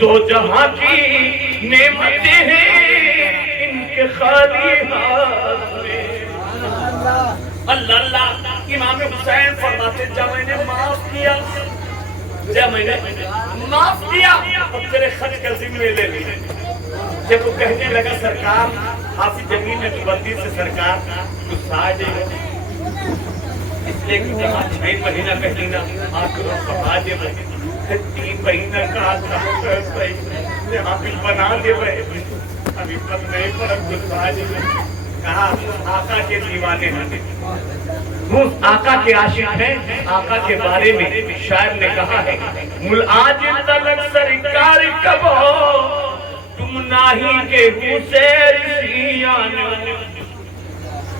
دو جہاں کی نعمتیں ہیں ان کے خالی ہاتھ میں۔ اللہ اللہ، امام حسین فرماتے جب میں نے معاف کیا، جب میں نے معاف کیا، اب تیرے خط کا ذمہ لے لی۔ جب وہ کہنے لگا سرکار حافظ جمیل نے بندی سے سرکار غصہ آ جائے گا، اس لیے کہ جہاں 6 مہینہ کہینا آپ کو پڑھا دے بھائی، 3 مہینہ کا حافظ بنا دے بھائی، ابھی پت نہیں پر اب غصہ آ جائے گا۔ کہا آقا کے دیوانے ہیں، وہ آقا کے عاشق ہیں۔ آقا کے بارے میں شاعر نے کہا ہے مل آج تلک سرکار کب ہو تم ناہی کے حسین سیان،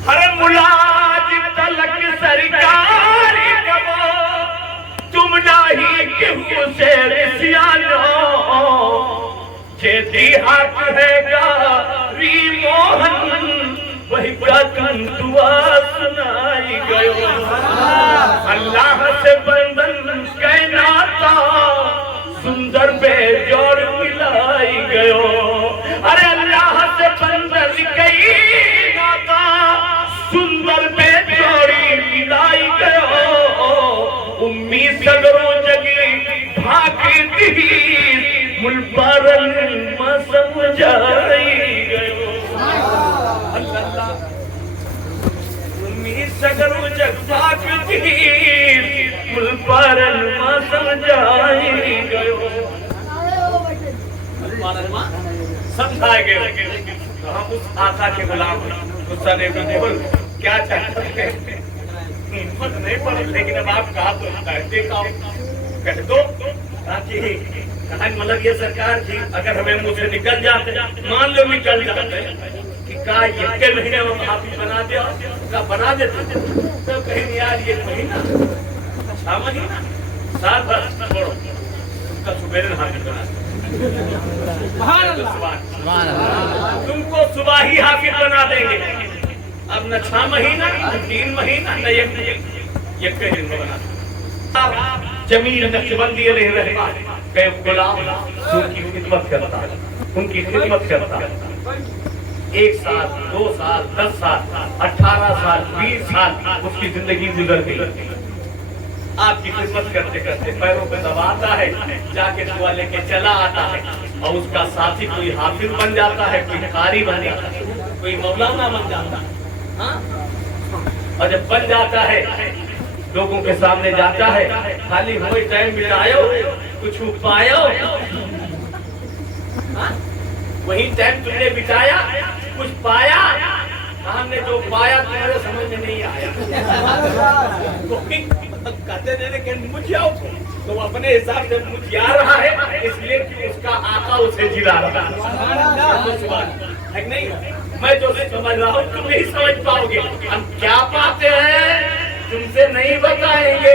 ہر ملاج تلک سرکار کب ہو تم ناہی کے حسین سیان، جیتی حق ہے گاری موہن وہی کا تم دعا سنائی گئے، اللہ سے بندن کائناتا سندر بے جوڑ ملائی گئے، ارے اللہ سے بندن کائناتا سندر بے جوڑی ملائی گئے، امید سگروں جگی بھاگی تھی مل پارن ما سمجھائی گئے، سگرو جگ پاک دیر مل پارن ما سمجھائی گئے، سمجھائے گئے۔ تو ہم اس آقا کے غلام غصہ نہیں کرتے، بول کیا چاہتے ہیں، ہمت نہیں پڑی، لیکن اب آپ کہا تو کہتے کہہ دو تاکہ کہا مطلب یہ سرکار کی اگر ہمیں منہ سے نکل جاتے، مان لو نکل جاتے کہ کہا یہ کے مہینے میں حافظ بنا دیا، کہا بنا دیتے تو کہیں یار یہ مہینہ 6 مہینہ سال بھر چھوڑو تم کا صبح حافظ بنا دیا، تم کو صبح ہی حافظ بنا دیں گے، اب نہ 6 مہینہ نہ 3 مہینہ نہ ایک دن میں بنا دیا۔ جمیل نقشبندی علیہ رحمہ کہ غلام ان کی خدمت کرتا، ان کی خدمت کرتا، 1 سال 2 سال 10 سال 18 سال 20 سال اس کی زندگی گزر گئی، آپ کی خدمت کرتے کرتے پیروں پہ دباتا ہے، جا کے دعا لے کے چلا آتا ہے، اور اس کا ساتھی کوئی حافظ بن جاتا ہے، کوئی قاری بن جاتا ہے، کوئی مولانا بن جاتا ہے، اور جب بن جاتا ہے لوگوں کے سامنے جاتا ہے، خالی ہوئے ٹائم بتاؤ کچھ پایا، وہی ٹائم تم نے بتایا کچھ پایا، ہم نے جو پایا تمہارے سمجھ میں نہیں آیا، کہتے ہیں کہ مجھے آؤ تو اپنے حساب سے مجھے آ رہا ہے، اس لیے کہ اس کا آقا اسے جلا رہا ہے، نہیں میں جو سمجھ رہا ہوں تم نہیں سمجھ پاؤ گے، ہم کیا پاتے ہیں تم سے نہیں بتائیں گے۔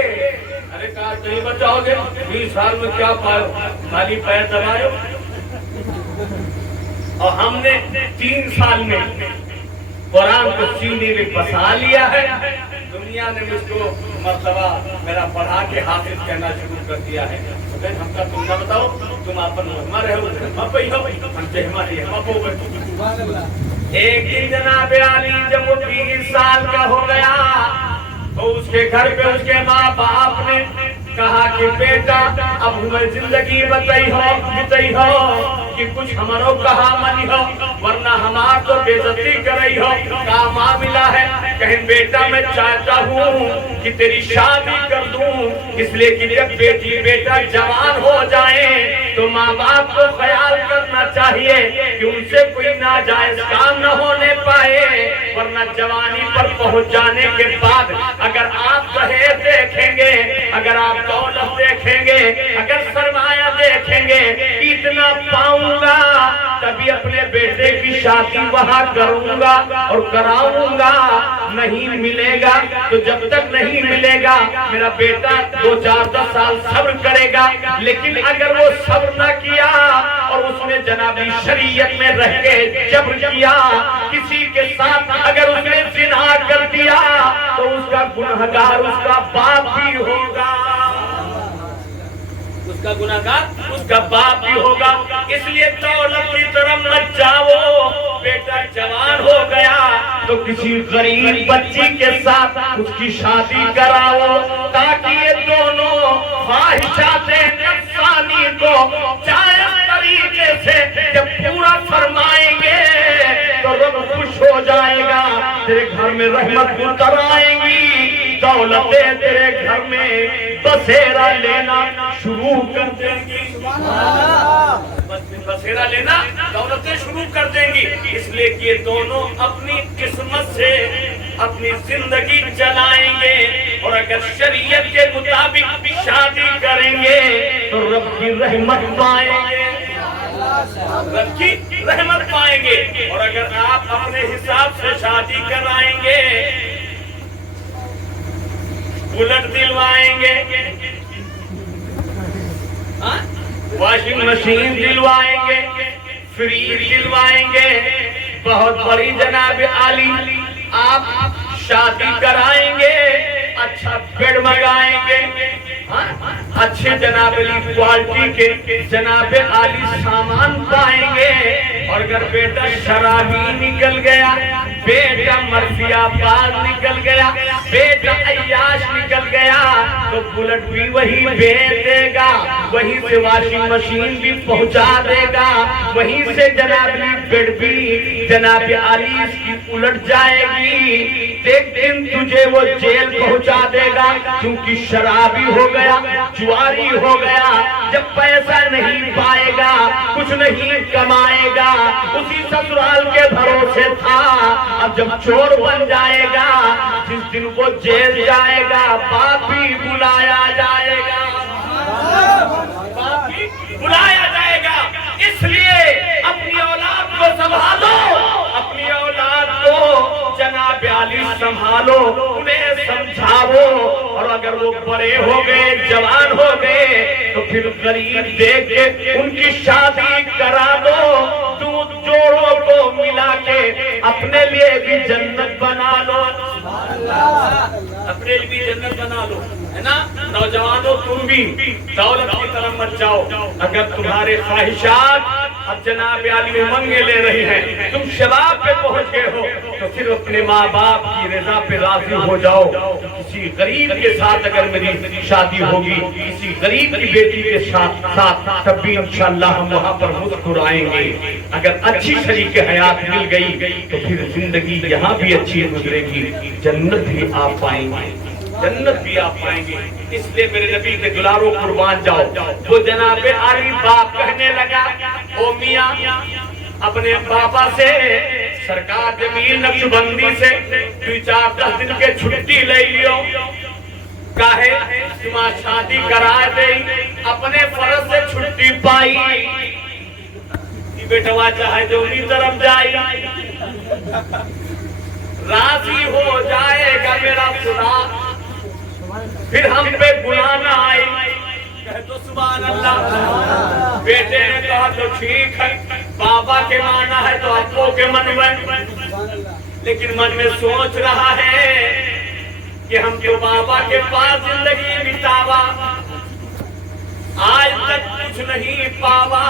ارے کہا نہیں بتاؤ گے، 20 سال میں کیا پاؤ، خالی پیر دبائے، اور ہم نے 3 سال میں قرآن کو سینے میں بسا لیا ہے، دنیا نے مجھ کو مرتبہ میرا پڑھا کے حافظ کہنا شروع کر دیا ہے، ہم کا تم نہ بتاؤ، تم اپن محمد رہے ہو، ہم چہمہ رہے ہیں۔ ایک دن جناب علی جب وہ 20 سال کا ہو گیا تو اس کے گھر پہ اس کے ماں باپ نے کہا کہ بیٹا اب ہمیں زندگی بتائی ہو کہ کچھ ہمارو کہا منی ہو ورنہ ہمار تو بےعزتی کر رہی ہو، کہا معاملہ ہے، کہیں بیٹا میں چاہتا ہوں کہ تیری شادی کر دوں، اس لیے کہ جب بیٹی بیٹا جوان ہو جائیں تو ماں باپ کو خیال کرنا چاہیے کہ ان سے کوئی ناجائز کام نہ ہونے پائے، ورنہ جوانی پر پہنچ جانے کے بعد اگر آپ دہیج دیکھیں گے، اگر آپ دولت دیکھیں گے، اگر سرمایہ دیکھیں گے، اتنا پاؤں گا تبھی اپنے بیٹے کی شادی وہاں کروں گا اور کراؤں گا، نہیں ملے گا تو جب تک نہیں ملے گا میرا بیٹا 2 4 10 سال صبر کرے گا، لیکن اگر وہ صبر نہ کیا اور اس نے جنابی شریعت میں رہ کے جبر کیا، کسی کے ساتھ اگر اس نے زنا کر دیا تو اس کا گنہگار اس کا باپ بھی ہوگا، اس اس کا گناہگار اس کا باپ بھی ہوگا. اس لیے دولت کی طرف مت جاؤ. بیٹا جوان ہو گیا تو کسی غریب بچی کے ساتھ اس کی شادی کراؤ تاکہ یہ دونوں خواہشات نفسانی کو جائز طریقے سے جب پورا فرمائیں گے تو رب خوش ہو جائے گا. تیرے گھر میں رحمت اتر آئیں گی. دولتیں تیرے گھر میں بسیرا لینا شروع کر دیں گی. بسیرا لینا دولتیں شروع کر دیں گی. اس لیے کہ یہ دونوں اپنی قسمت سے اپنی زندگی چلائیں گے اور اگر شریعت کے مطابق شادی کریں گے تو رب کی رحمت پائیں گے. رب کی رحمت پائیں گے. اور اگر آپ اپنے حساب سے شادی کرائیں گے بلٹ دلوائیں گے واشنگ مشین دلوائیں گے فریج دلوائیں گے بہت بڑی جناب عالی آپ شادی کرائیں گے اچھا بیڈ منگائیں گے اچھے جناب علی کوالٹی کے جناب عالی سامان پائیں گے. اور اگر بیٹا شرابی نکل گیا بیٹا مرثیہ باز نکل گیا بیٹا عیاش نکل گیا تو بلٹ بھی وہی بیچ دے گا وہیں سے واشنگ مشین بھی پہنچا دے گا وہیں سے جناب علی بیڈ بھی جناب علی اس کی الٹ جائے گی. ایک دن تجھے وہ جیل پہنچا دے گا کیونکہ شرابی ہو گیا جواری ہو گیا. جب پیسہ نہیں پائے گا کچھ نہیں کمائے گا اسی سسرال کے بھروسے تھا. اب جب چور بن جائے گا جس دن وہ جیل جائے گا باپ بھی بلایا جائے گا باپ بھی بلایا جائے گا. اس لیے اپنی اولاد کو سنبھالو اپنی اولاد کو جناب عالی سنبھالو انہیں سمجھاؤ. اور اگر وہ بڑے ہو گئے جوان ہو گئے تو پھر غریب دیکھ کے ان کی شادی کرا دو. تو جوڑوں کو ملا کے اپنے لیے بھی جنت بنا لو اپنے لیے بھی جنت بنا لو ہے نا. نوجوانوں تم بھی دولت کی طرف مت جاؤ. اگر تمہارے خواہشات اب جناب عالی امنگیں لے رہی ہیں تم شباب پہ پہنچ گئے ہو تو صرف اپنے ماں باپ کی رضا پہ راضی ہو جاؤ. کسی غریب کے ساتھ اگر میری شادی ہوگی کسی غریب کی بیٹی کے ساتھ تب بھی انشاءاللہ ہم وہاں پر مسکرائیں گے. اگر اچھی شریک حیات مل گئی تو پھر زندگی یہاں بھی اچھی گزرے گی جنت بھی آپ پائیں گے جنت بھی آپ پائیں گے. اس لیے میرے نبی کے دلاروں قربان جاؤ. وہ جناب علی باپ کہنے لگا او میاں اپنے بابا سے سرکار جمیل نقشبندی سے 2-4 دن کے چھٹی لے لیو کاہے تمہا شادی کرا دے. اپنے فرض سے چھٹی پائی بیٹا وہاں چاہے جو بھی طرف جائی راضی ہو جائے گا میرا خدا پھر ہم پہ گناہ نہ آئی. کہہ تو سبحان اللہ. بیٹے نے کہا تو ٹھیک ہے بابا کے مانا ہے تو ابو کے من میں لیکن من میں سوچ رہا ہے کہ ہم تو بابا کے پاس زندگی بتاوا آج تک کچھ نہیں پاوا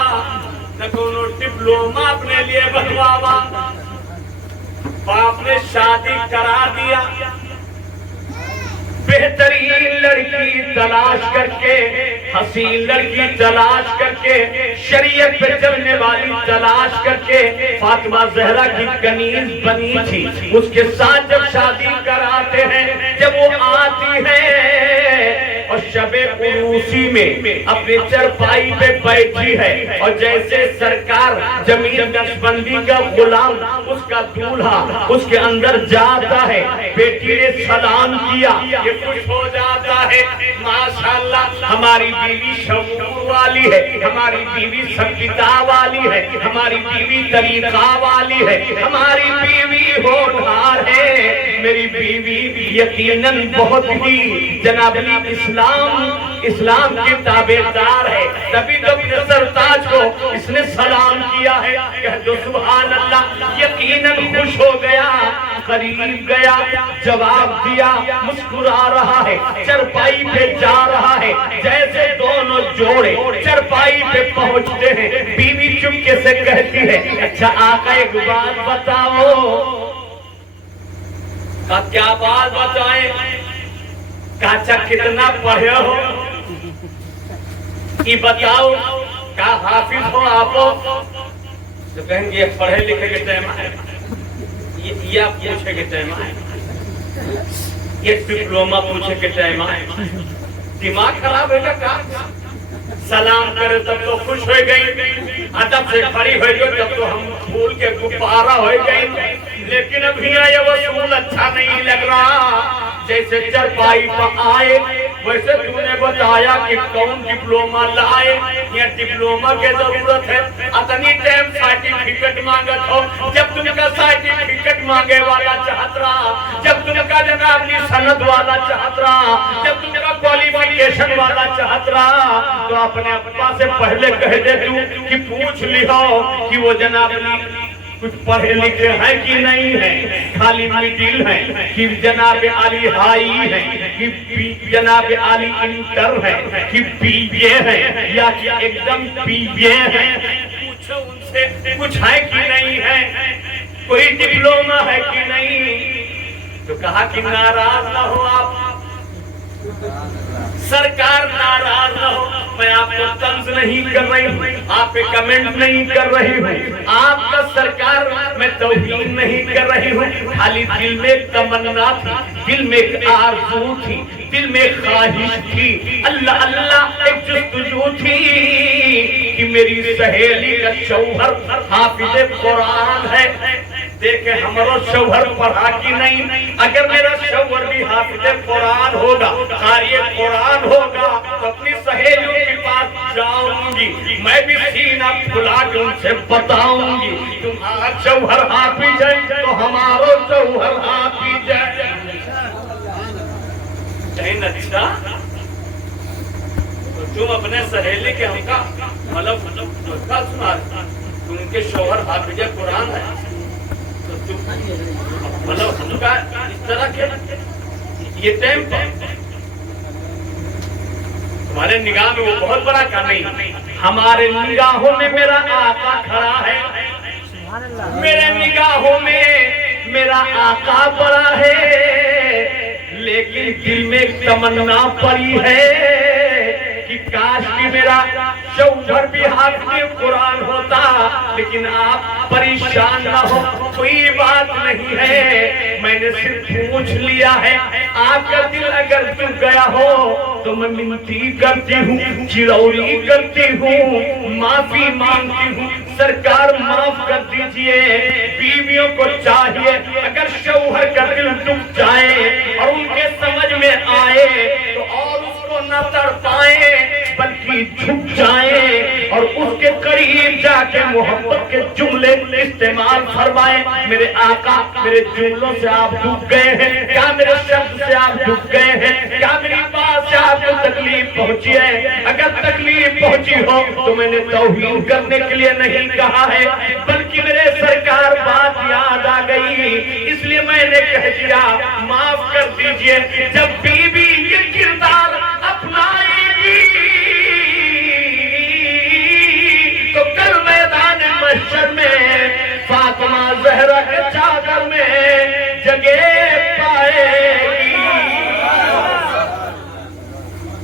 نہ کونو ڈپلوما اپنے لیے بنواوا. باپ نے شادی کرا دیا بہترین لڑکی تلاش کر کے حسین لڑکی تلاش کر کے شریعت پہ چلنے والی تلاش کر کے فاطمہ زہرا کی کنیز بنی تھی اس کے ساتھ جب شادی کراتے ہیں جب وہ آتی ہے اور شب عروسی میں اپنے چرپائی پہ بیٹھی ہے اور جیسے سرکار جمیل نقشبندی کا غلام اس کا دولہا اس کے اندر جاتا ہے بیٹی نے سلام کیا یہ خوش ہو جاتا ہے ماشاءاللہ ہماری بیوی شعور والی ہے ہماری بیوی سکتا والی ہے ہماری بیوی طریقہ والی ہے ہماری بیوی ہونہار ہے میری بیوی یقیناً بہت ہی جناب اسلام کی تابعدار ہے. تبھی تو اپنے سرتاج کو اس نے سلام کیا ہے. کہہ دو سبحان اللہ. یقیناً خوش ہو گیا قریب گیا، جواب دیا، مسکرا رہا ہے، چرپائی پہ جا رہا ہے۔ جیسے دونوں جوڑے چرپائی پہ پہنچتے ہیں، بیوی چپکے سے کہتی ہے اچھا آقا ایک بات بتاؤ۔ کہا کیا بات بتائیں؟ کہا اچھا کتنا پڑھے ہو؟ کہ بتاؤ۔ کہا حافظ ہو آپ؟ تو کہیں گے پڑھے لکھے کے ٹائم ہے، یہ پوچھے کے ٹائم ہے، یہ ڈپلوما پوچھے کے ٹائم ہے، دماغ خراب ہے کیا؟ سلام کرے تب تو خوش ہو گئی، ادب سے کھڑی ہو گئی تب تو ہم پھول کے غبارہ ہو گئی، لیکن ابھی یہ وصول اچھا نہیں لگ رہا۔ جیسے چرپائی پر آئے ویسے تم نے بتایا کہ کون ڈپلوما لائے، یہ ڈپلوما کے ضرورت ہے، اتنی ٹائم سرٹیفکیٹ مانگت ہو، جب تم کا سرٹیفکیٹ مانگے والا چاہت رہا، جب تم کا جناب سند والا چاہت رہا، جب تم کا کوالیفیکیشن والا چاہت رہا، تو اپنے ابا سے پہلے کہہ دے تو کہ پوچھ لیو کہ وہ جناب کچھ پڑھے لکھے ہیں کہ نہیں ہیں، خالی مڈل ہیں کہ جناب عالی ہائی ہیں کہ جناب عالی انٹر ہیں کہ بی اے ہیں یا کہ ایک دم بی اے ہیں۔ پوچھو ان سے کچھ ہے کہ نہیں ہے، کوئی ڈپلوما ہے کہ نہیں؟ تو کہا کہ ناراض نہ ہو آپ، سرکار ناراض نہ ہو، میں آپ کو طنز نہیں کر رہی ہوں، آپ پہ کمنٹ نہیں کر رہی ہوں، آپ کا سرکار میں توہین نہیں کر رہی ہوں، خالی دل میں ایک تمنا تھی، دل میں ایک آرزو تھی، دل میں ایک خواہش تھی، اللہ اللہ ایک جستجو تھی کہ میری سہیلی کا شوہر حافظ قرآن ہے۔ دیکھیں ہمارا شوہر پڑھا کی نہیں، اگر میرا شوہر بھی حافظ قرآن ہوگا، قاری قرآن ہوگا تو اپنی سہیلیوں کے پاس جاؤں گی، میں بھی سینہ کھلا کے ان سے بتاؤں گی تمہارا شوہر حافظ ہے تو ہمارا شوہر حافظ ہے۔ کہیں اچھا تو تم اپنے سہیلی کے ہم کا مطلب سنا تم کے شوہر حافظ قرآن ہے، مطلب ہم کا اس طرح کے یہ ٹائم تمہارے نگاہ میں وہ بہت بڑا کام نہیں، ہمارے نگاہوں میں میرا آقا کھڑا ہے، میرے نگاہوں میں میرا آقا بڑا ہے، لیکن دل میں ایک تمنا پڑی ہے کہ کاش کہ میرا شوہر بھی حافظ قرآن ہوتا، لیکن آپ پریشان نہ ہو، کوئی بات نہیں ہے، میں نے صرف پوچھ لیا ہے، آپ کا دل اگر ٹوٹ گیا ہو تو میں منتی کرتی ہوں، چروری کرتی ہوں، معافی مانگتی ہوں، سرکار معاف کر دیجئے۔ بیویوں کو چاہیے اگر شوہر کا دل ٹوٹ جائے اور ان کے سمجھ میں آئے تو اور اس کو نہ تڑپائیں بلکہ جھک جائیں اور اس کے قریب جا کے محبت کے جملے استعمال فرمائیں، میرے آقا میرے جملوں سے آپ جھک گئے ہیں کیا؟ میرے شبد سے آپ جھک گئے ہیں کیا؟ میری بات سے آپ کو تکلیف پہنچی ہے؟ اگر تکلیف پہنچی ہو تو میں نے توہین کرنے کے لیے نہیں کہا ہے، بلکہ میرے سرکار بات یاد آ گئی اس لیے میں نے کہہ دیا، معاف کر دیجئے۔ جب بیوی یہ کردار اپنائے گی تو کل میدان محشر میں فاطمہ زہرا کے چادر میں جگہ پائے گی،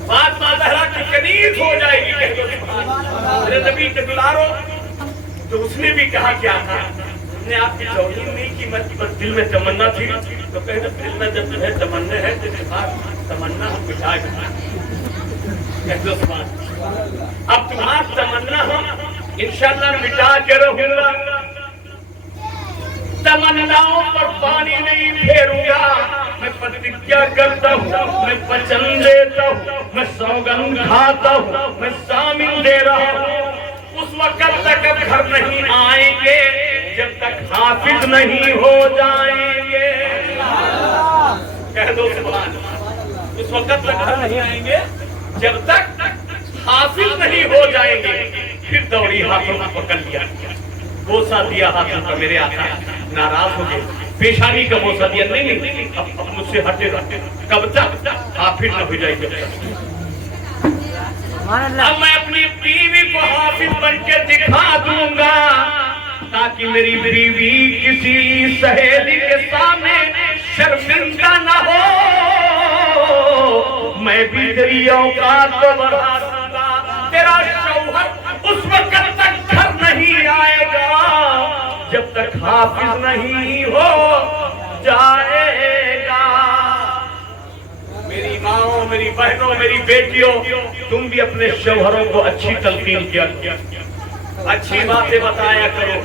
فاطمہ زہرا کی کنیز ہو جائے گی۔ کہہ دو میرے نبی کے دلاروں، تو اس نے بھی کہا کیا تھا، نے آپ کی توہین نہیں کی، بس دل میں تمنا تھی، تو کہہ دو دل میں جب تمہیں تمنا ہے تو تمنا ہم مٹا گئے، کہہ دو اب تمہارا تمنا ہم انشاءاللہ مٹا کے رہوں گا، تمناؤں پر پانی نہیں پھیروں گا، میں پرتجھیا کرتا ہوں، میں وچن دیتا ہوں، میں سوگند کھاتا ہوں، میں ضامن دے رہا ہوں، اس وقت تک گھر نہیں آئیں گے جب تک حافظ نہیں ہو جائیں گے۔ کہہ دو سبحان اللہ، اس وقت تک گھر نہیں آئیں گے جب تک حافظ نہیں ہو جائیں گے۔ پھر دوری ہاتھوں میں پکڑ لیا، بوسہ دیا ہاتھوں کا میرے آقا ناراض ہو گئے، پیشانی کا بوسہ دیا، نہیں اب مجھ سے ہٹے کب تک حافظ نہ ہو جائے گا۔ اب میں اپنی بیوی کو حافظ بن کے دکھا دوں گا تاکہ میری بیوی کسی سہیلی کے سامنے شرمندہ نہ ہو، میں بھی تیری اوقات کو بڑھا دوں گا، تیرا شوہر اس وقت تک گھر نہیں آئے گا جب تک حافظ نہیں ہو جائے گا۔ میری ماں، میری بہنوں، میری بیٹیوں، تم بھی اپنے شوہروں کو اچھی تلقین کیا، اچھی باتیں بتایا کرو۔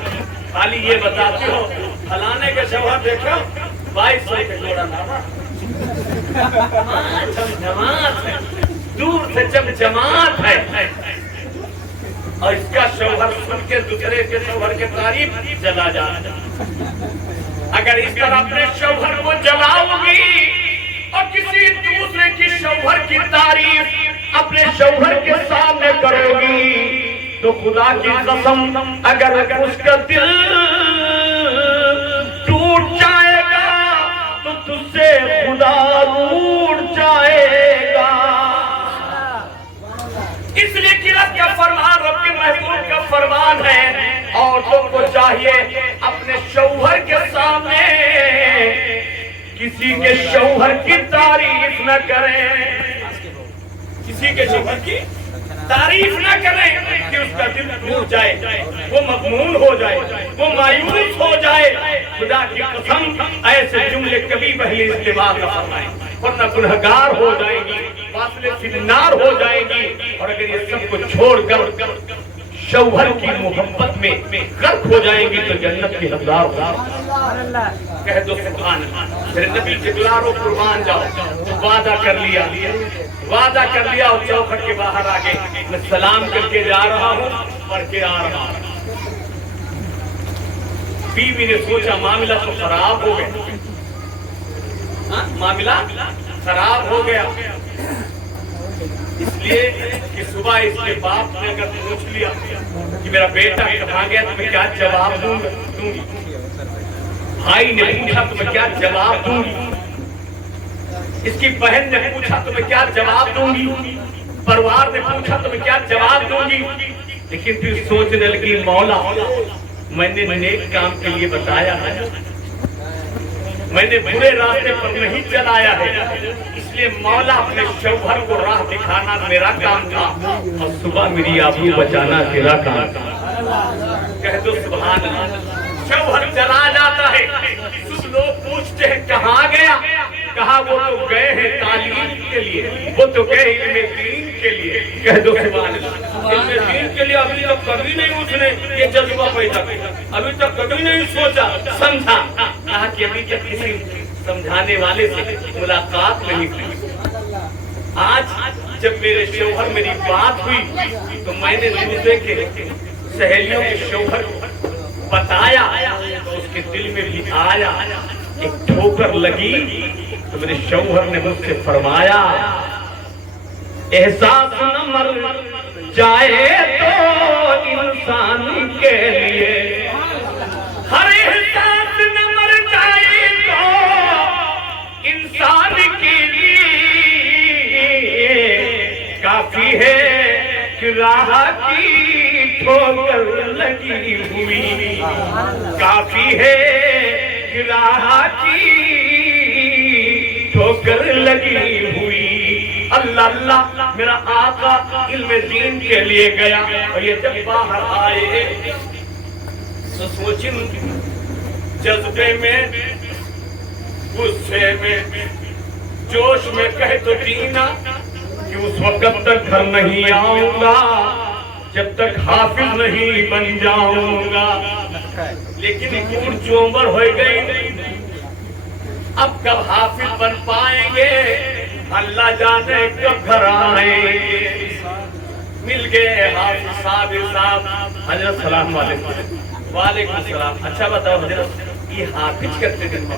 خالی یہ بتاتے ہو فلانے کے شوہر دیکھو 2200 کے جوڑا نامہ، چمچمات ہے، دور سے چمچمات ہے، اور اس کا شوہر سن کے دوسرے کے شوہر کے تعریف جلا جاتا۔ اگر اس طرح اپنے شوہر کو جلاؤ گی اور کسی دوسرے کی شوہر کی تعریف اپنے شوہر کے سامنے کرو گی تو خدا کی قسم اگر اس کا دل ٹوٹ جائے گا تو تجھ سے خدا روٹ جائے گا۔ اس لیے کہ رب کا فرمان، رب کے محبوب کا فرمان ہے، عورتوں کو چاہیے اپنے شوہر کے سامنے کسی کے شوہر کی تعریف نہ کریں، کسی کے شوہر کی تعریف نہ کریں کہ اس کا دل ٹوٹ جائے، وہ مغموم ہو جائے، وہ مایوس ہو جائے۔ خدا کی قسم ایسے جملے کبھی پہلے استعمال نہ فرمائیں، ورنہ گنہگار ہو جائیں گی، فاصلے سے نار ہو جائیں گی، اور اگر یہ سب کو چھوڑ کر شوہر کی محبت میں غرق ہو جائیں گی تو جنت کی حقدار ہو۔ کہہ دو سبحان اللہ، میرے نبی جگلارو قربان جاؤ، وعدہ کر لیا، وعدہ کر لیا، اور چوکھٹ کے باہر آگے میں سلام کر کے جا رہا ہوں، پڑھ کے آ رہا ہوں۔ بیوی نے سوچا معاملہ تو خراب ہو گیا، معاملہ خراب ہو گیا، اس لیے کہ صبح اس کے باپ نے اگر پوچھ لیا کہ میرا بیٹا کہاں گیا تو میں کیا جواب دوں گی، بھائی نے پوچھا تو میں کیا جواب دوں گی، اس کی بہن نے پوچھا تو میں کیا جواب دوں گی، پروار نے پوچھا تو میں کیا جواب دوں گی۔ لیکن پھر سوچنے لگی مولا میں نے نیک کام کے لیے بتایا ہے، میں نے برے راستے پر نہیں چلایا ہے، اس لیے مولا اپنے شوہر کو راہ دکھانا میرا کام تھا، اور صبح میری آبرو بچانا تیرا کام تھا۔ کہہ دو سبحان اللہ۔ شوہر چلا جاتا ہے، سب لوگ پوچھتے ہیں کہاں گیا، کہا وہ تو گئے ہیں تعلیم کے لیے، وہ تو گئے علم دین کے لیے۔ کہہ دو سبحان اللہ۔ علم دین کے لیے ابھی تک کبھی نہیں اس نے یہ جذبہ پیدا کیا، ابھی تک کبھی نہیں سوچا سمجھا، کہا کہ ابھی تک کسی سمجھانے والے سے ملاقات نہیں کی۔ آج جب میرے شوہر میری بات ہوئی تو میں نے دوسرے کے سہیلیوں کے شوہر کو بتایا تو اس کے دل میں بھی آیا، ایک ٹھوکر لگی تو میرے شوہر نے مجھ سے فرمایا احساس نہ مر جائے تو انسان کے لیے، ہر احساس نہ مر جائے تو انسان کے لیے، کافی ہے کہ راہ کی ٹھوکر لگی ہوئی، کافی ہے کہ راہ کی ٹھوکر لگی ہوئی۔ اللہ اللہ میرا آقا علم دین کے لیے گیا، اور یہ جب باہر آئے تو سوچیں جذبے میں، غصے میں، جوش میں کہہ تو دینا کہ اس وقت تک گھر نہیں آؤں گا جب تک حافظ نہیں بن جاؤں گا۔ لیکن کوڑ چومر ہو گئی، اب کب حافظ بن پائیں گے اللہ جانے کب گھر آئیں گے۔ مل گئے حافظ صاحب۔ حضرت سلام علیکم۔ وعلیکم السلام۔ اچھا بتاؤ حضرت یہ حافظ کرتے دن میں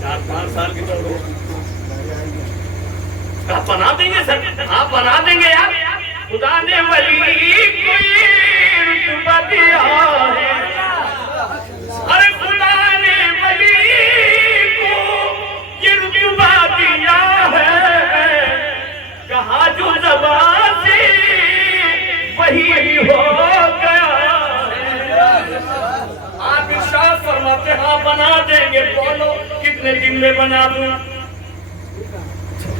4-5 سال کی تو آپ بنا دیں گے سر، آپ بنا دیں گے یار. خدا نے ولی کو یہ رتبہ دیا ہے، ارے خدا نے ولی کو یہ رتبہ دیا ہے، کہا جو زبان سے وہی ہو گیا. آپ ارشاد فرماتے ہیں ہاں بنا دیں گے. بولو کتنے دن میں بنا دوں؟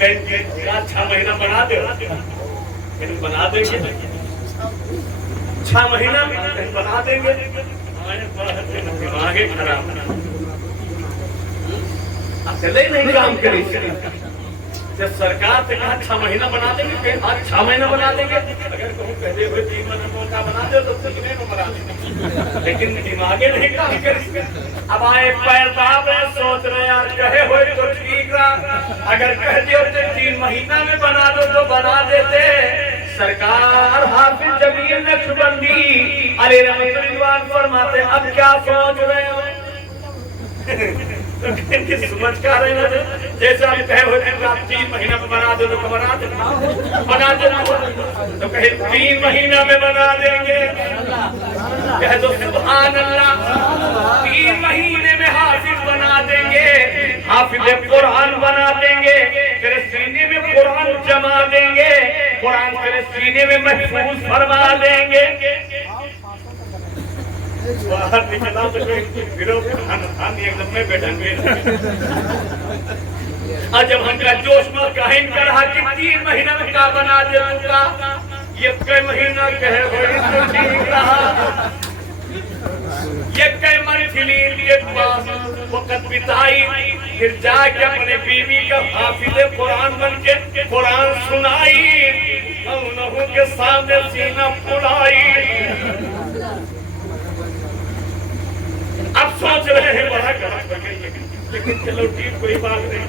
6 مہینہ بنا دے، بنا دیں گے 6 مہینہ بنا دیں گے. آگے خراب اکلے نہیں کام کری. جب سرکار سے کہا 6 مہینہ بنا دیں گے، آج 6 مہینہ بنا دیں گے. اگر کہوں کہتے ہوئے 3 مہینہ کا بنا دے تو 3 مہینہ بنا دیں، لیکن دماغے نہیں کام کری. اب آئے پیر باب ہے، سوچ رہے یار کہے ہوئے تو ٹھیک رہا، اگر کہتے ہوتے 3 مہینہ میں بنا دو تو بنا دیتے. سرکار حافظ جمیل نقشبندی علیہ رحمت اللہ فرماتے اب کیا سوچ رہے ہو؟ سمجھ کر رہے ہیں جیسے آپ کہے ہوئے ہیں کہ آپ 3 مہینہ میں بنا دو تو بنا دیں، بنا دیں تو کہے 3 مہینہ میں بنا دیں گے. کہہ دو سبحان اللہ. 3 مہینے میں حافظ بنا دیں گے، حافظ قرآن بنا دیں گے، تیرے سینے میں قرآن جما دیں گے، قرآن تیرے سینے میں محفوظ فرما دیں گے. باہر نکلا تو کوئی گروہ خان ایک دم میں بیٹھیں گے. اور جب ہم کا جوش میں کہیں کر رہا کہ 3 مہینہ میں کیا بنا دے گا، یہ کئی مہینہ کہے ہوئے تو ٹھیک رہا. یہ کئی منزلین کے پاس وقت بتائی، پھر جا کے اپنے بیوی کا حافظ قرآن بن کے قرآن سنائی، انہوں کے سامنے سینہ پھلائی. اب سوچ رہے ہیں بڑا کر لیکن چلو ٹھیک کوئی بات نہیں،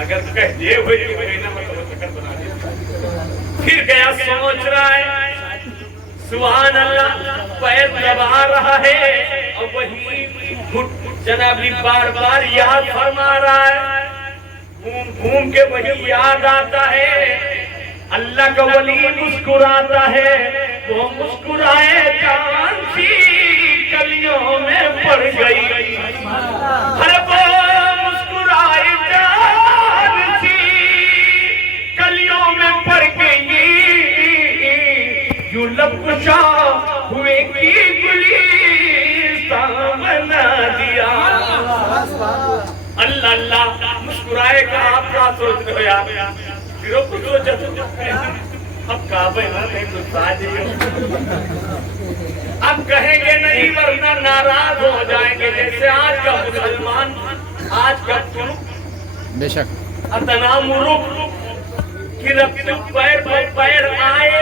اگر کہہ دیے ہوئے کہ مہینہ مطلب چکر بنا دیا. پھر گیا سوچ رہا ہے سبحان اللہ، پیر دبا رہا ہے اور وہی جناب بار بار یاد فرما رہا ہے. گھوم گھوم کے وہی یاد آتا ہے. اللہ کا ولی مسکراتا ہے، وہ مسکرائے جان سی کلیوں میں پڑ گئی. ہر وہ مسکرائے جان سی کلیوں میں پڑ گئی. یوں لب کشا ہوئے کی گلیستان بنا دیا. اللہ اللہ مسکرائے گا. آپ کیا سوچ رہے ہو یار؟ پھر کچھ ہو جاتا ہے. اب کعبہ نہیں تو ساجے اب کہیں گے نہیں ورنہ ناراض ہو جائیں گے. جیسے آج کا مسلمان، آج کا ترک بے شک اتنا ملک کہ رب پیر پر پیر آئے،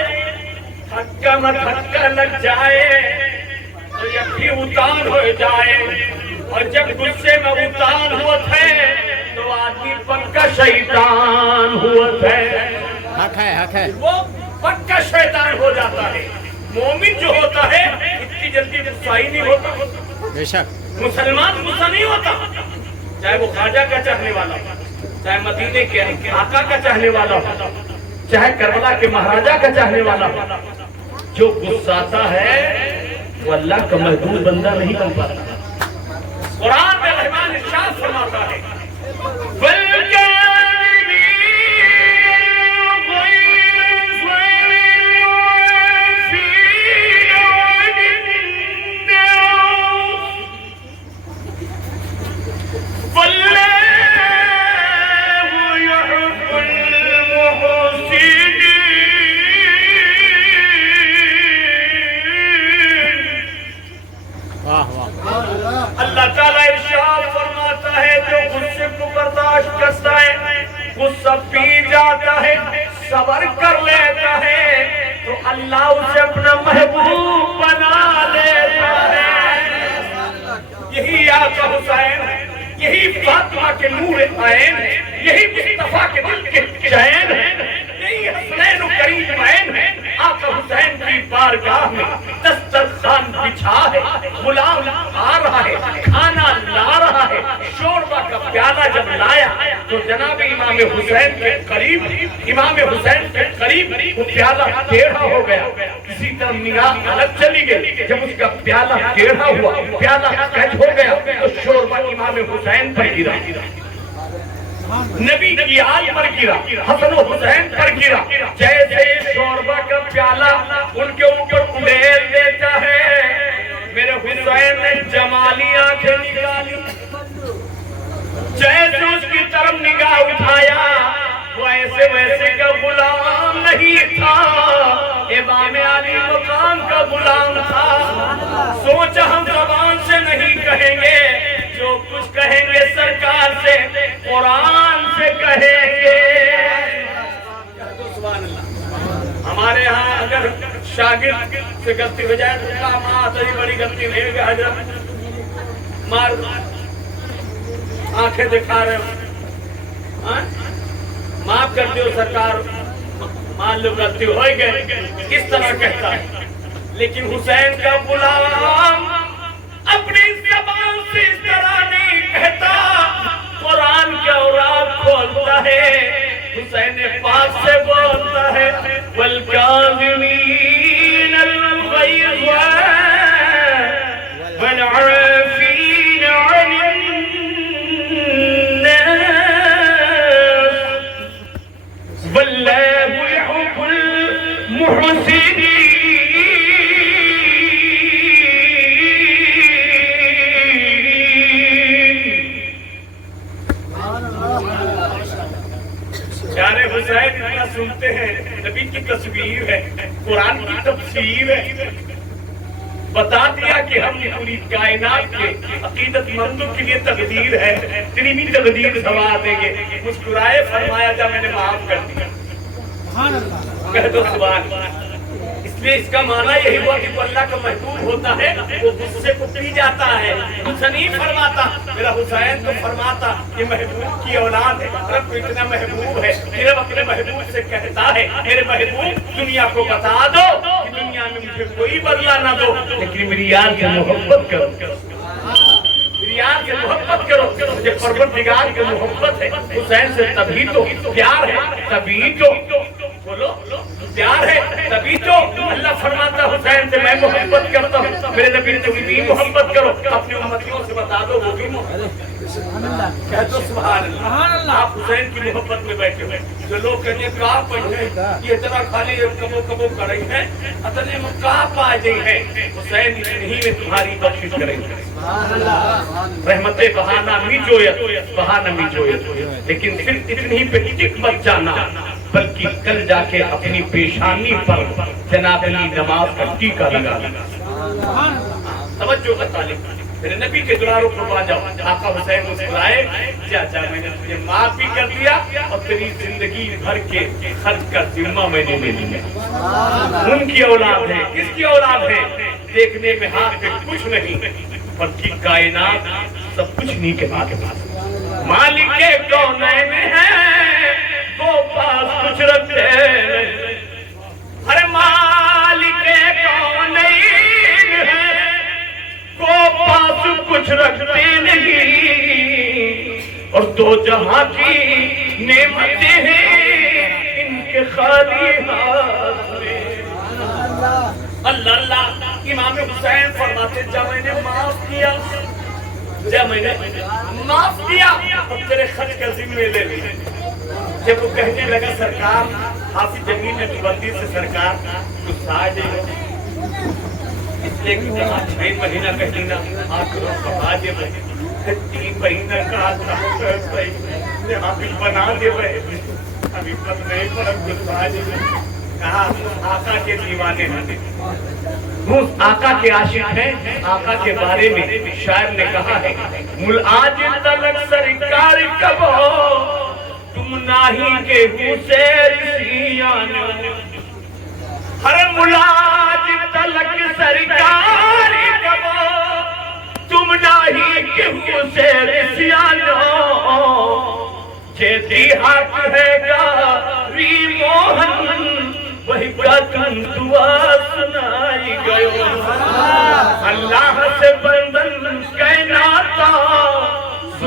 دھکا میں دھکا لگ جائے اور یہ بھی اتار ہو جائے. اور جب غصے میں اتار ہوا تھے تو آدمی پکا شیطان ہوا تھے. حق ہے وہ پکا شیطان ہو جاتا ہے. مومن جو ہوتا ہے اتنی جلدی غصہ ہی نہیں ہوتا. بے شک مسلمان غصہ نہیں ہوتا، چاہے وہ خواجہ کا چاہنے والا ہو، چاہے مدینے کے آقا کا چاہنے والا ہو، چاہے کربلا کے مہاراجا کا چاہنے والا ہو. جو غصاتا ہے وہ اللہ کا محبوب بندہ نہیں بن پاتا. قرآن میں رحمان ارشاد فرماتا ہے اللہ تعالیٰ ارشاد فرماتا ہے جو غصے کو برداشت کرتا ہے، غصہ پی جاتا ہے، صبر کر لیتا ہے تو اللہ اسے اپنا محبوب بنا لیتا ہے. یہی آقا حسین ہے، یہی فاطمہ کے نور عین ہے، یہی مصطفیٰ کے دل کے چین ہے، یہی حسنین و کریم عین ہے. آقا حسین کی بارگاہ میں دسترخوان بچھا ہے، غلام آ رہا ہے، کھانا لا رہا ہے، تو جناب امام حسین کے قریب وہ پیالہ ٹیڑھا ہو گیا، کسی طرح نگاہ الگ چلی گئی، جب اس کا پیالہ ٹیڑھا ہوا، پیالہ کج ہو گیا تو شوربہ امام حسین پر گرا، نبی کی آل پر گرا، حسن و حسین پر گرا، جیسے شوربہ کا پیالہ ان کے اوپر اڑیل دیتا ہے، میرے حسین نے جمالی آنکھیں نکالی، جیسے اس کی طرف نگاہ اٹھایا، وہ ایسے ویسے کا غلام نہیں تھا، امام علی مقام کا غلام تھا، سوچا ہم زبان سے نہیں کہیں گے، جو کچھ کہیں گے سرکار سے قرآن سے کہیں گے۔ ہمارے ہاں اگر شاگرد سے غلطی ہو جائے تو کہا ماں تری بڑی غلطی نہیں ہوگی حضرت، مار آنکھیں دکھا رہے ہو، معاف کر دیو سرکار، مان لو غلطی ہو گئے، اس طرح کہتا ہے۔ لیکن حسین کا غلام اپنی زبان سے اس طرح نہیں کہتا، قرآن کے اوراق کھولتا ہے، حسین پاک سے بولتا ہے وَالْكَاظِمِينَ الْغَيْظَ وَالْعَافِينَ عَنِ وَاللَّهُ يُحِبُّ الْمُحْسِنِينَ۔ پیارے حسین اتنا سنتے ہیں، نبی کی تصویر ہے، قرآن کی تفسیر ہے، بتا دیا کہ ہم پوری کائنات کے عقیدت مندوں کے لیے تقدیر ہے، اتنی بھی تقدیر سوا دیں گے، مسکرائے فرمایا جا میں نے معاف کر دیا، کہہ دو سبحان اللہ۔ اس لیے اس کا معنی یہی ہوا کہ وہ اللہ کا محبوب ہوتا ہے، وہ غصے کو پی جاتا ہے، غصہ نہیں فرماتا۔ میرا حسین تو فرماتا کہ محبوب کی اولاد ہے، رب کو اتنا محبوب ہے، رب اپنے محبوب سے کہتا ہے میرے محبوب دنیا کو بتا دو کہ دنیا میں مجھے کوئی بدلہ نہ دو، لیکن میری یار سے محبت کرو، میری یار سے محبت کرو، مجھے پروردگار کی محبت ہے، حسین سے تبھی تو پیار ہے، تبھی تو بولو پیار ہے، تبھی تو اللہ فرماتا حسین سے میں محبت کرتا ہوں، میرے نبی نے بھی محبت کرو، اپنی امتیوں سے بتا دو وہ بھی محبت، کہہ دو سبحان اللہ۔ آپ حسین کی محبت میں بیٹھے ہوئے، جو لوگ کہتے ہیں کہاں پڑھ گئے، یہ اتنا خالی کبو کبو کر رہی ہے، اتنے میں کہاں پا گئی ہے، حسین نہیں میں تمہاری بخشش کریں گے، رحمت بہانہ میجویت، بہانہ میجویت، لیکن صرف اتنی پہ ٹک مت جانا، بلکہ کل جا کے اپنی پیشانی پر جناب علی نماز کا ٹیکا لگا لگا، توجہ کا طالب، میرے نبی کے دلاروں پر آ جاؤ، آقا حسین مسکرائے، چاچا میں نے تجھے معاف بھی کر دیا اور تیری زندگی بھر کے خرچ کا ذمہ میں نے لے لیا۔ ان کی اولاد ہے، کس کی اولاد ہے؟ دیکھنے میں ہاتھ میں کچھ نہیں، بلکہ کائنات سب کچھ نہیں کے پاس، مالک کے کونین ہے وہ پاس کچھ رکھتے ہیں، ہر مالک کونین ہے وہ پاس کچھ رکھتے نہیں، اور دو جہاں کی نعمتیں ہیں ان کے خالی ہاتھ میں۔ اللہ اللہ، امام حسین فرماتے جب میں نے معاف کیا، جب میں نے معاف کیا اب تیرے خرچ کا ذمہ لے لیا۔ جب وہ کہنے لگا سرکار حافظ جمیل نے بندی سے سرکار غصہ آ جائے، اس لیے کہ جہاں 6 مہینہ کہینا 8 روز بتا دے بھائی، 3 مہینہ کہا تھا حافظ بنا دے بھائی، ابھی پت نہیں پر اب غصہ آ جائے، کہا آقا کے دیوانے ہیں، آقا کے عاشق ہیں، آقا کے بارے میں شاعر نے کہا ہے ملآج تلک سرکار کب ہو تم ناہی کے حسین سیان، ہر ملاج تلک سرکار کب ہو تم ناہی کے حسین سیان، جیتی حق ہے گا ری موہن وہی کا تم دعا سنائی گئے، اللہ سے بندن کائناتا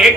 1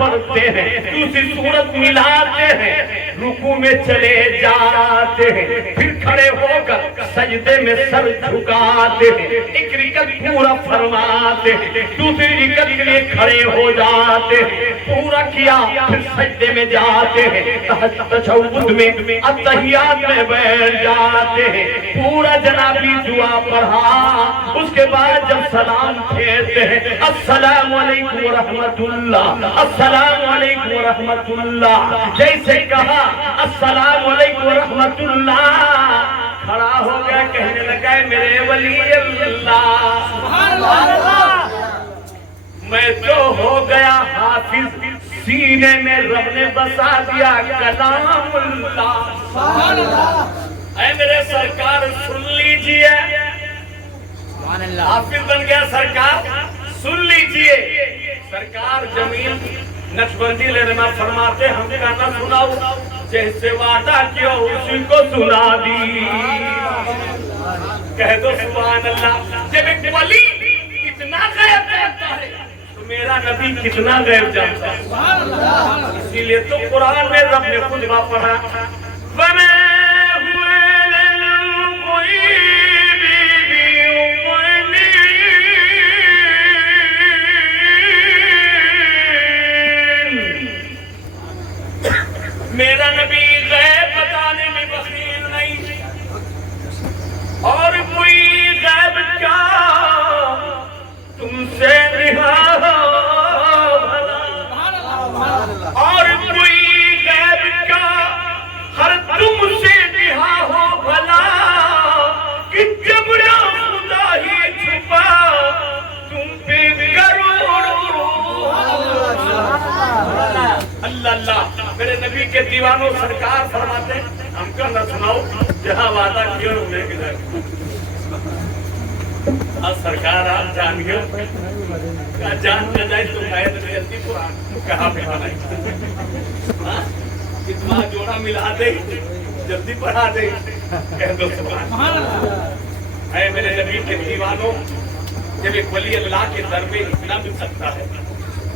پڑھتے ہیں دوسری صورت ملاتے ہیں رکوع میں چلے جاتے ہیں پھر کھڑے ہو کر سجدے میں سر جھکاتے ہیں ایک رکعت پورا فرماتے ہیں دوسری رکعت کے لیے کھڑے ہو جاتے ہیں پورا کیا پھر سجدے میں جاتے ہیں تشہد میں التحیات میں بیٹھ جاتے ہیں پورا جنابی دعا پڑھا اس کے بعد جب سلام پھیرتے ہیں السلام علیکم ورحمت اللہ السلام علیکم ورحمت اللہ جیسے کہا السلام علیکم ورحمت اللہ کھڑا ہو گیا کہنے لگا ہے میرے ولی اللہ میں تو ہو گیا حافظ سینے میں رب نے بسا دیا کلام اللہ اے میرے سرکار سن لیجئے حافظ بن گیا سرکار سن لیجئے سرکار جمیل نقشبندی لینا فرماتے ہم گانا سناؤ جیسے وعدہ کیا اسی کو سنا دی کہہ دو سبحان اللہ جب ایک ولی اتنا غیب جانتا ہے تو میرا نبی کتنا غیب جانتا ہے اسی لیے تو قرآن میں رب نے خود پڑھا میرا نبی غیب بتانے میں بخیل نہیں اور کوئی غیب کیا تم سے رہا اور کوئی غیب کیا ہر تم سے رہا ہو بھلا کہ جبرا خدا ہی چھپا تم پہ اللہ اللہ میرے نبی کے دیوانوں سرکار فرماتے ہیں ہم کا نہ سناؤ جہاں وعدہ کیا لے کے جائے اب سرکار آپ جانگے جان نہ جائے تو کہے تو جلدی قرآن کہاں پہ بنائی اتنا جوڑا ملا دے جلدی پڑھا دے کہہ دو سبحان اللہ اے میرے نبی کے دیوانوں جب ایک ولی اللہ کے در میں اتنا مل سکتا ہے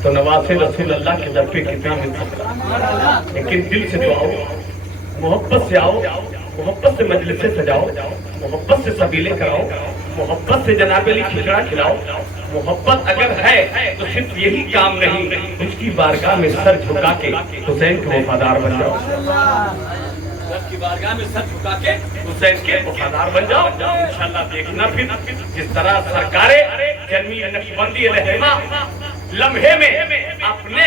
تو نواز رسول اللہ کے در پہ کتنا مل سکتا ہے لیکن دل سے دعاؤ محبت سے آؤ محبت سے مجلس سے سجاؤ محبت سے سبیلے کراؤ محبت سے جناب علی کھچڑا کھلاؤ محبت اگر ہے تو صرف یہی کام نہیں اس کی بارگاہ میں سر جھکا کے حسین کے وفادار بن جاؤ رب کی بارگاہ میں سر جھکا کے حسین کے وفادار بن جاؤ انشاءاللہ دیکھنا پھر جس طرح سرکار جمیل نقشبندی رہنما لمحے میں اپنے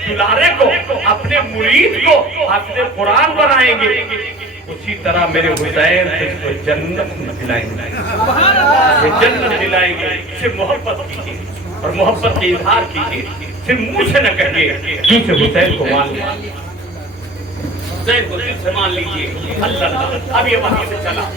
دلارے کو اپنے مرید کو اپنے قرآن بنائیں گے اسی طرح میرے حسین اس کو جنت دلائیں گے جنت دلائیں گے اسے محبت کیجیے اور محبت کے اظہار کیجیے صرف منہ سے نہ کہیے دل سے حسین کو مان لیجیے حسین کو دل سے مان لیجیے اللہ اب یہ وہاں سے چلا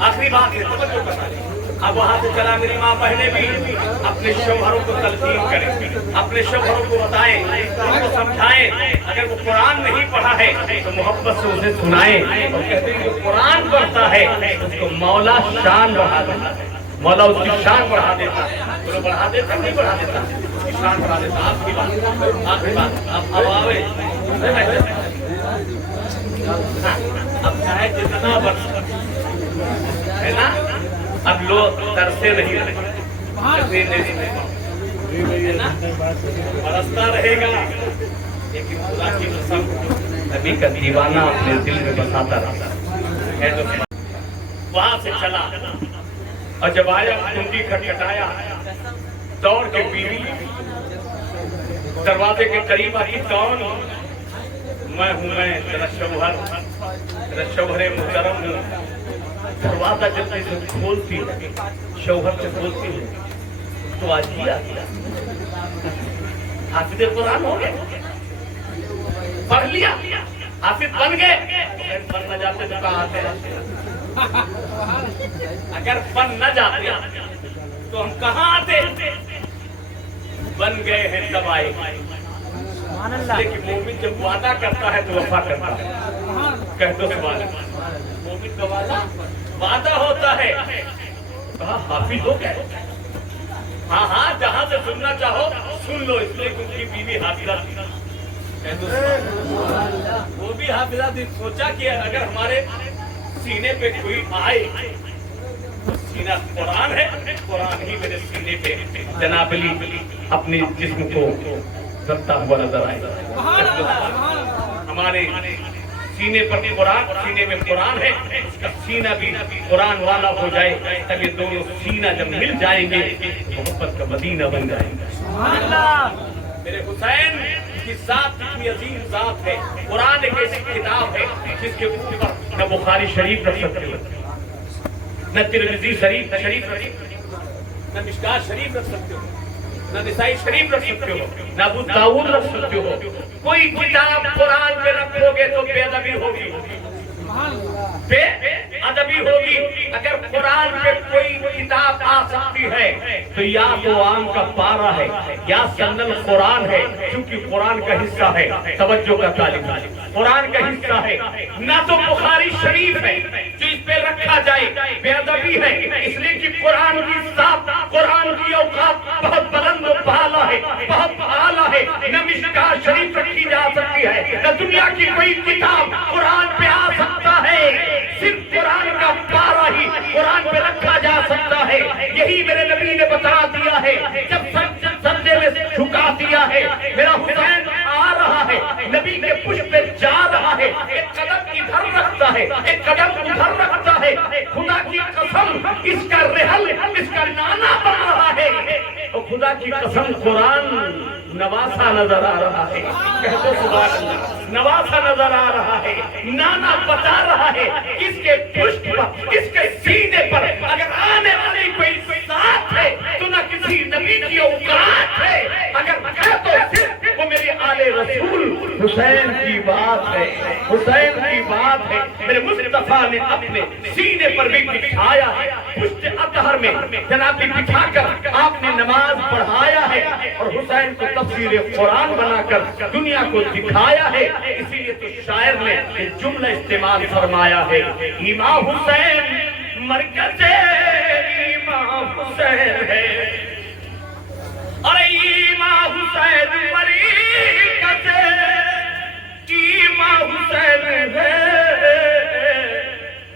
آخری بات ہے توجہ کرنا اب وہاں سے چلا میری ماں بہنیں بھی اپنے شوہروں کو تلقین کریں اپنے شوہروں کو بتائیں ان کو سمجھائیں اگر وہ قرآن نہیں پڑھا ہے تو محبت سے اسے سنائیں اور کہتے ہیں جو قرآن پڑھتا ہے اس کو مولا شان بڑھا دیتا ہے مولا اس کی شان بڑھا دیتا ہے وہ بڑھا دیتا نہیں بڑھا دیتا اس کی شان بڑھا دیتا آپ کی بات آخری بات اب آوے اب چاہے جتنا برس ہے نا اب لوگ ترسے نہیں رہے برستا رہے گا لیکن خدا کی قسم نبی کا دیوانہ اپنے دل میں بساتا رہتا وہاں سے چلا اور جب آیا کنڈی کھٹکھٹایا دوڑ کے بیوی دروازے کے قریب آئی کون میں ہوں میں تیرا شوہر محترم ہوں دروازہ جلدی سے کھولتی ہے شوہر سے بولتی ہے تو آج ہی آ گیا حافظ قرآن ہو گئے پڑھ لیا حافظ بن گئے بن نہ جاتے تو کہاں آتے اگر بن نہ جاتے تو ہم کہاں آتے بن گئے ہیں تب آئے لیکن مومن جب وعدہ کرتا ہے تو وفا کرتا ہے کہہ دو سبحان اللہ مومن کا وعدہ ہوتا ہے کہا حافظ ہو گئے ہاں ہاں جہاں سے سننا چاہو سن لو اس لیے کہ ان کی بیوی حافظہ تھی وہ بھی حافظہ سوچا کہ اگر ہمارے سینے پہ کوئی آئے تو سینہ قرآن ہے، قرآن ہی میرے سینے پہ جناب علی اپنی جسم کو رکھتا ہوا نظر آئے. ہمارے سینے پر قرآن، سینے میں قرآن ہے، اس کا سینہ بھی قرآن والا ہو جائے تب یہ دونوں سینہ جب مل جائیں گے محبت کا مدینہ بن جائیں گے. میرے حسین کی ذات اتنی عظیم ذات ہے. قرآن ایک ایسی کتاب ہے جس کے اوپر نہ بخاری شریف رکھ سکتے ہو، نہ ترمذی شریف نہ مشکات شریف رکھ سکتے ہو، نہ نسائی شریف رکھ سکتے ہو، نہ ابو داؤد رکھ سکتے ہو. کوئی کتاب قرآن پہ رکھو گے تو بے ادبی ہوگی، بے ادبی ہوگی. اگر قرآن پہ کوئی کتاب آ سکتی ہے تو یا تو آم کا پارا ہے یا سندل قرآن ہے، کیونکہ قرآن کا حصہ ہے. توجہ کا طالب قرآن کا حصہ ہے، نہ تو بخاری شریف ہے جو اس پہ رکھا جائے بے ادبی ہے، اس لیے کہ قرآن کی ذات، قرآن کی اوقات بہت بلند و بالا ہے، بہت اعلیٰ ہے. نہ مشکات شریف رکھی جا سکتی ہے، نہ دنیا کی کوئی کتاب قرآن پہ آ سکتا ہے. صرف قرآن کا پارا ہی قرآن پہ رکھا جا سکتا ہے. یہی میرے نبی نے بتا دیا ہے. جب سجدے میں جھکا دیا ہے، میرا حسین آ رہا ہے، نبی کے پشت پہ جا رہا ہے، ایک قدم ادھر رکھتا ہے، ایک قدم ادھر رکھتا ہے. خدا کی قسم اس کا رحل، اس کا نانا بن رہا ہے. اور خدا کی قسم قرآن نواسا نظر آ رہا ہے. کہتے سبحان اللہ، نواسا نظر آ رہا ہے، نانا بتا رہا ہے. اس کے پشت پر، اس کے سینے پر اگر آنے والی کوئی ذات ہے تو نہ کسی نبی کی اوقات ہے، اگر ہے تو صرف وہ میرے آل رسول حسین کی بات ہے، حسین کی بات ہے. میرے مصطفیٰ نے اپنے سینے پر بھی بٹھایا ہے، پشت اطہر میں جناب بھی بٹھا کر آپ نے نماز پڑھایا ہے اور حسین کو تفسیر قرآن بنا کر دنیا کو دکھایا ہے. اسی لیے تو شاعر نے ایک جملہ استعمال فرمایا ہے، امام حسین مرکز امام حسین ہے، ارے امام حسین مرکز امام حسین ہے،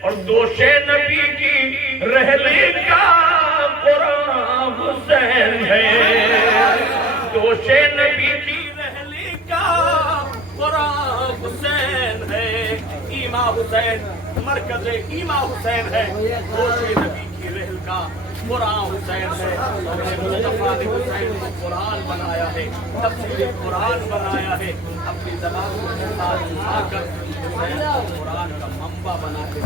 اور دوش نبی کی رہنے کا قرآن حسین ہے. دوش نبی کی رہنے کا قرآن حسین ہے. امام حسین مرکز امام حسین ہے، دوش نبی کی رہل کا قرآن حسین ہے. مصطفیٰ نے حسین کو قرآن بنایا ہے، تفسیر قرآن بنایا ہے. اپنی زبان کو ساتھ کر حسین کو قرآن کا منبع بنا کے